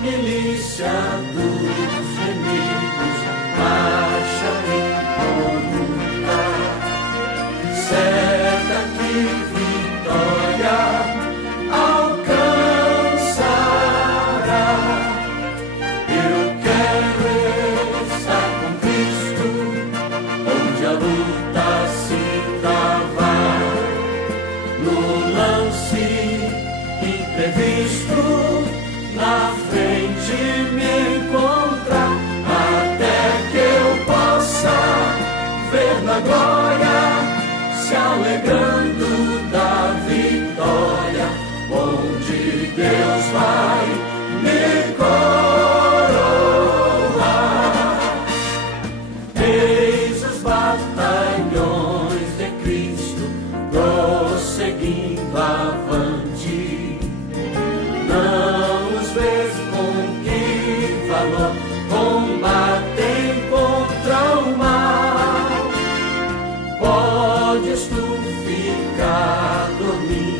milícia dos inimigos marcha em luta, certa que vitória alcançará. Eu quero estar com Cristo, onde a luta se travar, no lance imprevisto, na frente me encontrar, até que eu possa ver na glória, se alegrando da vitória, onde Deus vai me coroar. Eis os batalhões de Cristo prosseguindo avante. Não os vês com que valor combatem contra o mal. Podes tu ficar dormindo